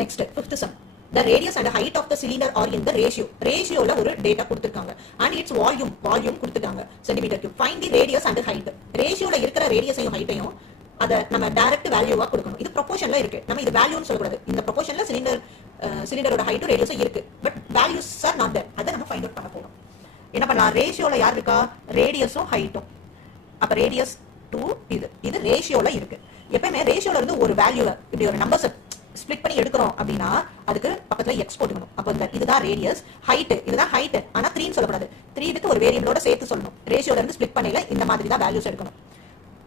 Next, fifth sum. The radius and height of the cylinder are in the ratio. Ratio la ஒரு data கொடுத்திருக்காங்க. And its volume கொடுத்திருக்காங்க. Centimeter cube. Find the radius and height. Ratio la இருக்கிற radius ஐயும் height ஐயும் அத நம்ம direct வேல்யூவா கொடுக்கணும். இது ப்ரொபோர்ஷன்ல இருக்கு. நம்ம இது வேல்யூன்னு சொல்லக்கூடாது. இந்த ப்ரொபோர்ஷன்ல சிலிண்டரோட ஹைட்டும் ரேடியஸும் இருக்கு. But values are not there. அதை நம்ம ஃபைண்ட் அவுட் பண்ண போறோம். என்ன பண்ணலாம்? ரேஷியோல யார் இருக்கா? ரேடியஸும் ஹைட்டும். அப்ப ரேடியஸ் 2 இது ரேஷியோல இருக்கு. எப்பவுமே ரேஷியோல இருந்து ஒரு வேல்யூ இப்படி ஒரு நம்பர்ஸ் ஸ்ப்ளிட் பண்ணி எடுக்கிறோம் அப்படின்னா அதுக்கு பக்கத்துல எக்ஸ் போட்டுக்கணும். அப்ப இதுதான் ரேடியஸ், இதுதான் ஹைட். ஆனா 3 ன்னு சொல்லக்கூடாது. 3 வித் ஒரு வேரியபிளோட சேர்த்து சொல்லணும். ரேஷியோல இருந்து ஸ்ப்ளிட் பண்ணையில இந்த மாதிரி தான் வேல்யூஸ் எடுக்கணும்.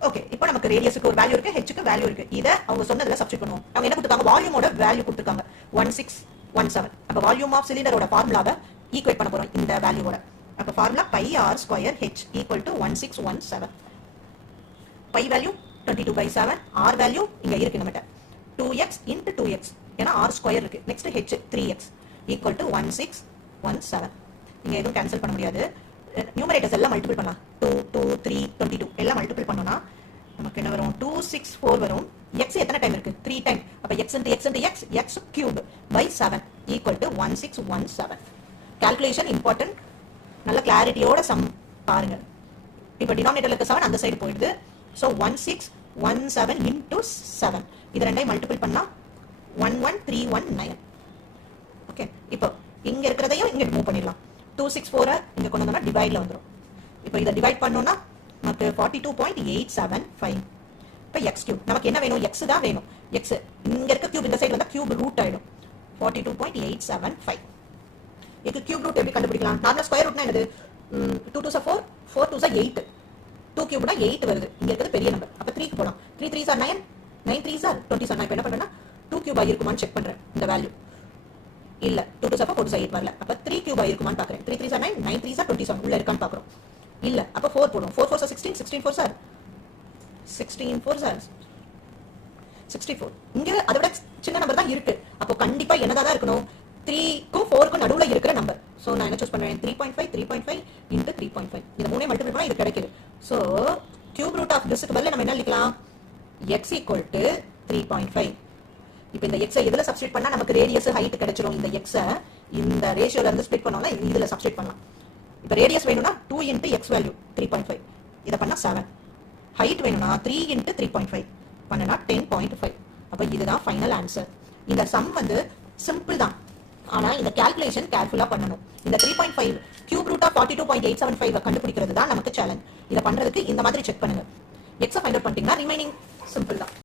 ஓகே, இப்போ நமக்கு ரேடியஸ்க்கு ஒரு வேல்யூ இருக்கு, ஹெச்க்கு வேல்யூ இருக்கு. இத அவங்க சொன்னதுல சப்ஸ்டிட் பண்ணுவோம். அவங்க என்ன கொடுத்தாங்க? வால்யூமோட வேல்யூ கொடுத்திருக்காங்க 1617. அப்ப வால்யூம் ஆஃப் சிலிண்டரோட ஃபார்முலாவை ஈக்குவேட் பண்ண போறோம் இந்த வேல்யூவோட. அப்ப formula pi R square H equal to 1617. Pi value 22/7, R value இங்க இருக்கு நம்மட்ட 2x into 2x. ஏன்னா r ஸ்கொயர் இருக்கு. Next h 3x equal to 1617. இங்க எதுவும் கேன்சல் பண்ண முடியாது. நியூமரேட்டர்ஸ் எல்லாம் மல்டிபிள் பண்ணலாம். 2 2 3 22 எல்லாம் மல்டிபிள் பண்ணோம்னா நமக்கு என்ன வரும்? 264 வரும். x எத்தனை டைம் இருக்கு? 3 டைம். அப்ப x into x into x, x cube by 7 equal to 1617. Calculation important. நல்ல கிளாரிட்டியோட சம் பாருங்க. இப்போ டினாமினேட்டர்ல இருக்க 7 அந்த சைடு போயிடுது. So 1617 into 7. இது ரெண்டையும் மல்டிபிள் பண்ணா 11319. ஓகே, இப்போ இங்க இருக்கிறதையும் இங்க மூவ் பண்ணிடலாம். 264 இங்க கொண்டு வந்தோம்னா டிவைட்ல வந்துரும். இப்போ இத டிவைட் பண்ணோம்னா நமக்கு 42.875. இப்போ x கியூப் நமக்கு என்ன வேணும்? x தான் வேணும். x இங்க இருக்க கியூப் இந்த சைடு வந்தா கியூப் ரூட் ஆயிடும். 42.875. இதுக்கு கியூப் ரூட் எப்படி கண்டுபிடிக்கலாம்? நார்மலா ஸ்கொயர் ரூட்னா என்னது? 2 2s 4, 4 2s 8. 2 கியூப்னா 8 வருது. இங்க இருக்கிறது பெரிய நம்பர். அப்ப 3 க்கு போலாம். 3 3s 9, 9 3s 20. நான் இப்போ என்ன பண்றேன்னா 2 கியூப் ஆயிருக்குமான்னு செக் பண்றேன். இந்த வேல்யூ இல்ல 2 2s 4 2s 8 வரல. அப்ப 3 கியூப் ஆயிருக்குமான்னு பாக்குறேன். 3 3s 9, 9 3s 27 உள்ள இருக்கான்னு பாக்குறோம். இல்ல அப்ப 4 போடுவோம். 4 4s 16, 16 4s 16 4s 64. இங்க அதை விட சின்ன நம்பர் தான் இருக்கு. அப்போ கண்டிப்பா என்னதான் இருக்கணும்? 3 க்கும் 4 க்கும் நடுவுல இருக்கிற நம்பர். சோ நான் என்ன சூஸ் பண்றேன்? 3.5 3.5 into 3.5. இத மூணே மல்டிபிள் பண்ணா இது கிடைக்குது. சோ கியூப் ரூட் ஆஃப் திஸ்க்கு பதிலா நம்ம என்ன எழுதிக்கலாம்? x equal to 3.5. இப்போ இந்த x எதுல சப்ஸ்டிட் பண்ணா நமக்கு ரேடியஸ் ஹைட் கிடைச்சிரும். இந்த x இந்த ரேஷியோல இருந்து ஸ்ப்ளிட் பண்ணோம்னா இதுல சப்ஸ்டிட் பண்ணலாம். இப்போ ரேடியஸ் வேணும்னா 2 into x வேல்யூ 3.5. இத பண்ணா 7. ஹைட் வேணும்னா 3 into 3.5 பண்ணனா 10.5. அப்ப இதுதான் ஃபைனல் ஆன்சர். இந்த சம் வந்து சிம்பிள் தான். ஆனா இந்த கால்குலேஷன் கேர்ஃபுல்லா பண்ணணும். இந்த 3.5 கியூப் ரூட் ஆஃப் 42.875 கண்டுபிடிக்கிறது தான் நமக்கு சேலஞ்ச். இத பண்றதுக்கு இந்த மாதிரி செக் பண்ணுங்க. x ஃபைண்ட் அவுட் பண்ணிட்டீங்கன்னா ரிமைனிங் சிம்பிள் தான்.